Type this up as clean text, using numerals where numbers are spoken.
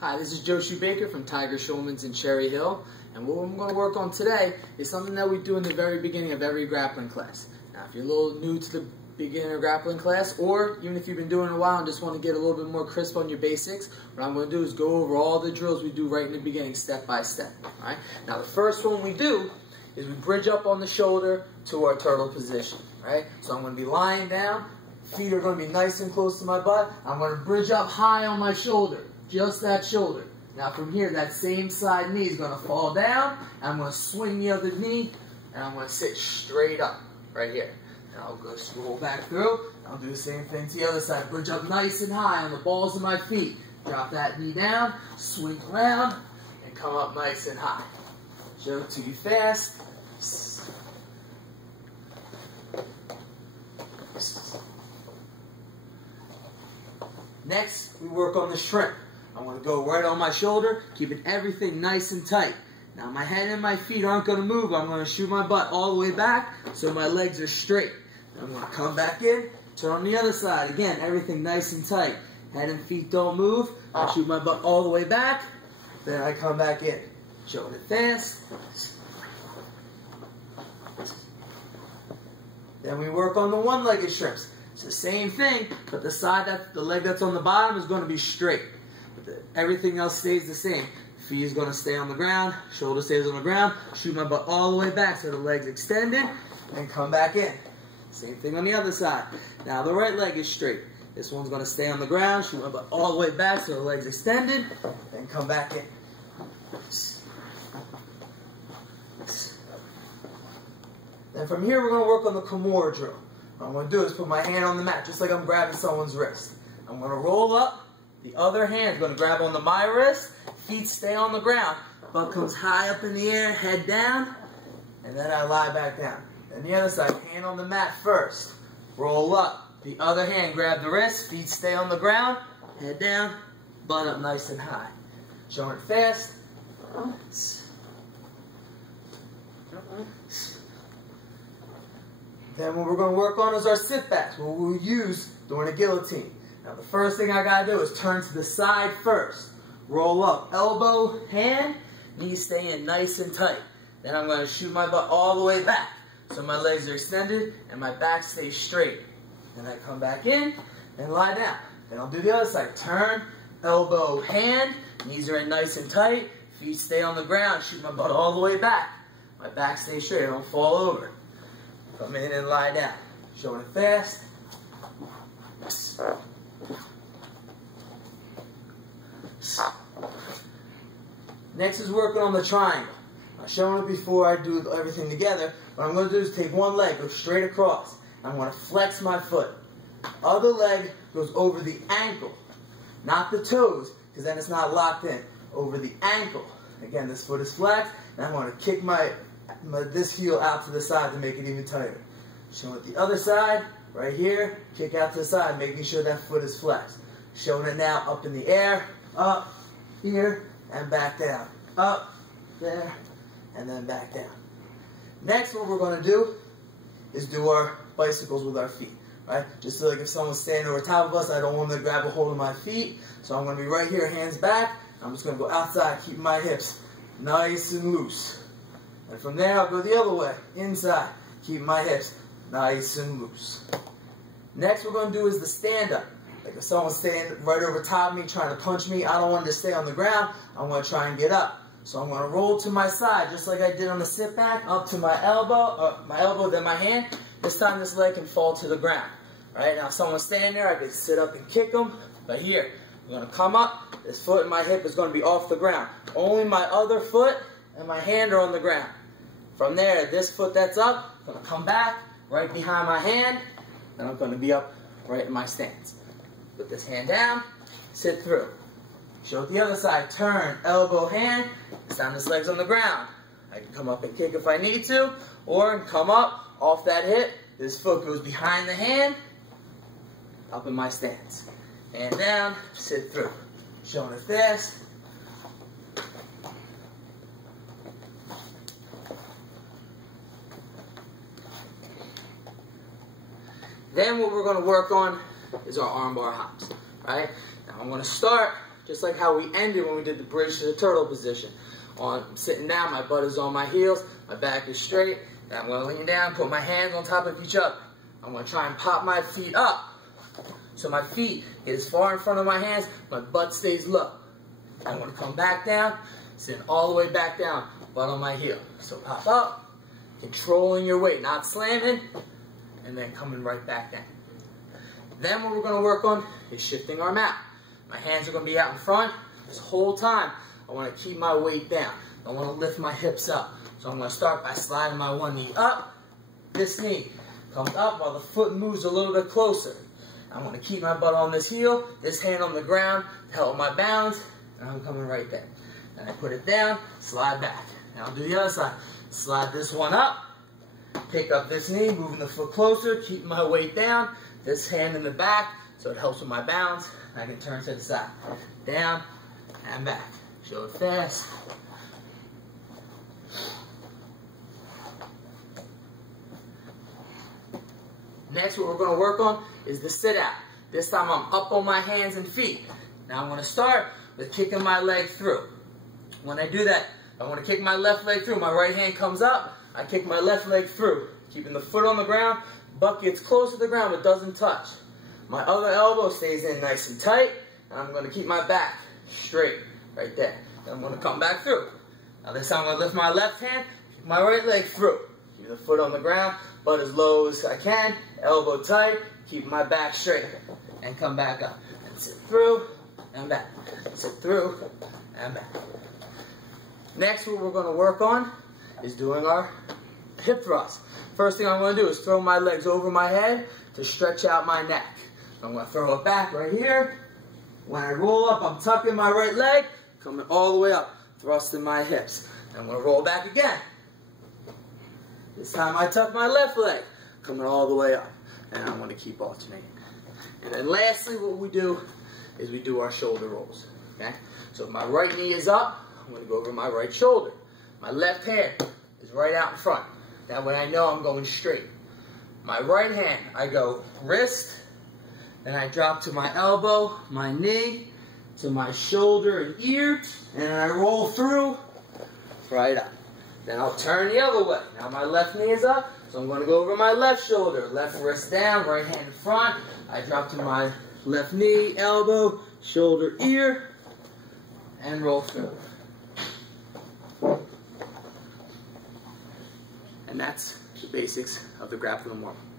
Hi, this is Joshu Baker from Schulmann's in Cherry Hill, and what I'm going to work on today is something that we do in the very beginning of every grappling class. Now, if you're a little new to the beginner grappling class, or even if you've been doing it a while and just want to get a little bit more crisp on your basics, what I'm going to do is go over all the drills we do right in the beginning, step by step. All right? Now, the first one we do is we bridge up on the shoulder to our turtle position. Right? So I'm going to be lying down, feet are going to be nice and close to my butt. I'm going to bridge up high on my shoulder. Just that shoulder. Now from here, that same side knee is going to fall down. I'm going to swing the other knee, and I'm going to sit straight up right here. And I'll go scroll back through. I'll do the same thing to the other side. Bridge up nice and high on the balls of my feet. Drop that knee down, swing around, and come up nice and high. Show it to you fast. Next, we work on the shrimp. I'm going to go right on my shoulder, keeping everything nice and tight. Now my head and my feet aren't going to move. I'm going to shoot my butt all the way back so my legs are straight. Then I'm going to come back in, turn on the other side. Again, everything nice and tight. Head and feet don't move. I shoot my butt all the way back. Then I come back in. Showing it fast. Then we work on the one-legged shrimps. It's the same thing, but the leg that's on the bottom is going to be straight. Everything else stays the same. Feet is going to stay on the ground, shoulder stays on the ground, shoot my butt all the way back so the leg's extended, and come back in. Same thing on the other side. Now the right leg is straight. This one's going to stay on the ground, shoot my butt all the way back so the leg's extended, and come back in. Then from here we're going to work on the Kimura drill. What I'm going to do is put my hand on the mat just like I'm grabbing someone's wrist. I'm going to roll up. The other hand is going to grab onto my wrist. Feet stay on the ground. Butt comes high up in the air, head down, and then I lie back down. Then the other side, hand on the mat first. Roll up. The other hand, grab the wrist. Feet stay on the ground, head down, butt up nice and high. Showing it fast. Then what we're going to work on is our sit backs, what we'll use during a guillotine. Now the first thing I got to do is turn to the side first. Roll up, elbow, hand, knees stay in nice and tight. Then I'm going to shoot my butt all the way back. So my legs are extended and my back stays straight. Then I come back in and lie down. Then I'll do the other side. Turn, elbow, hand, knees are in nice and tight, feet stay on the ground, shoot my butt all the way back. My back stays straight, I don't fall over. Come in and lie down. Showing it fast. Next is working on the triangle. I've shown it before I do everything together. What I'm going to do is take one leg, go straight across. I'm going to flex my foot. Other leg goes over the ankle, not the toes, because then it's not locked in. Over the ankle. Again, this foot is flexed, and I'm going to kick this heel out to the side to make it even tighter. Showing it the other side, right here, kick out to the side, making sure that foot is flexed. Showing it now up in the air, up, here, and back down. Up, there, and then back down. Next, what we're going to do is do our bicycles with our feet. Right? Just so like if someone's standing over top of us, I don't want them to grab a hold of my feet. So I'm going to be right here, hands back. I'm just going to go outside, keep my hips nice and loose. And from there, I'll go the other way, inside. Keep my hips nice and loose. Next, we're going to do is the stand-up. Like if someone's standing right over top of me, trying to punch me, I don't want to stay on the ground. I want to try and get up. So I'm going to roll to my side, just like I did on the sit-back, up to my elbow, then my hand. This time, this leg can fall to the ground. Right? Now, if someone's standing there, I can sit up and kick them. But here, I'm going to come up. This foot and my hip is going to be off the ground. Only my other foot and my hand are on the ground. From there, this foot that's up, I'm going to come back right behind my hand, and I'm going to be up right in my stance. Put this hand down, sit through. Show it the other side, turn, elbow, hand. This time this leg's on the ground. I can come up and kick if I need to, or come up off that hip. This foot goes behind the hand, up in my stance. Hand down, sit through. Showing it fast. Then what we're going to work on is our armbar hops, right? Now I'm going to start just like how we ended when we did the bridge to the turtle position. I'm sitting down, my butt is on my heels, my back is straight, and I'm going to lean down, put my hands on top of each other. I'm going to try and pop my feet up, so my feet get as far in front of my hands, my butt stays low. I'm going to come back down, sit all the way back down, butt on my heel. So pop up, controlling your weight, not slamming, and then coming right back down. Then what we're going to work on is shifting our mat. My hands are going to be out in front. This whole time, I want to keep my weight down. I want to lift my hips up. So I'm going to start by sliding my one knee up. This knee comes up while the foot moves a little bit closer. I'm going to keep my butt on this heel, this hand on the ground to help my balance, and I'm coming right there. And I put it down, slide back. Now I'll do the other side. Slide this one up, pick up this knee, moving the foot closer, keep my weight down, this hand in the back, so it helps with my balance. I can turn to the side. Down and back. Show it fast. Next, what we're going to work on is the sit out. This time I'm up on my hands and feet. Now I'm going to start with kicking my leg through. When I do that, I want to kick my left leg through. My right hand comes up. I kick my left leg through. Keeping the foot on the ground. Butt gets close to the ground but doesn't touch. My other elbow stays in nice and tight. And I'm going to keep my back straight right there. Then I'm going to come back through. Now this time I'm going to lift my left hand, kick my right leg through. Keep the foot on the ground, butt as low as I can, elbow tight, keep my back straight. And come back up. And sit through and back. Sit through and back. Next, what we're going to work on is doing our hip thrust. First thing I'm going to do is throw my legs over my head to stretch out my neck. I'm going to throw it back right here. When I roll up, I'm tucking my right leg, coming all the way up, thrusting my hips. I'm going to roll back again. This time I tuck my left leg, coming all the way up. And I'm going to keep alternating. And then lastly, what we do is we do our shoulder rolls. Okay? So if my right knee is up, I'm going to go over my right shoulder. My left hand is right out in front. That way I know I'm going straight. My right hand, I go wrist, then I drop to my elbow, my knee, to my shoulder and ear, and I roll through, right up. Then I'll turn the other way. Now my left knee is up, so I'm going to go over my left shoulder, left wrist down, right hand in front. I drop to my left knee, elbow, shoulder, ear, and roll through. And that's the basics of the grappling warm-up.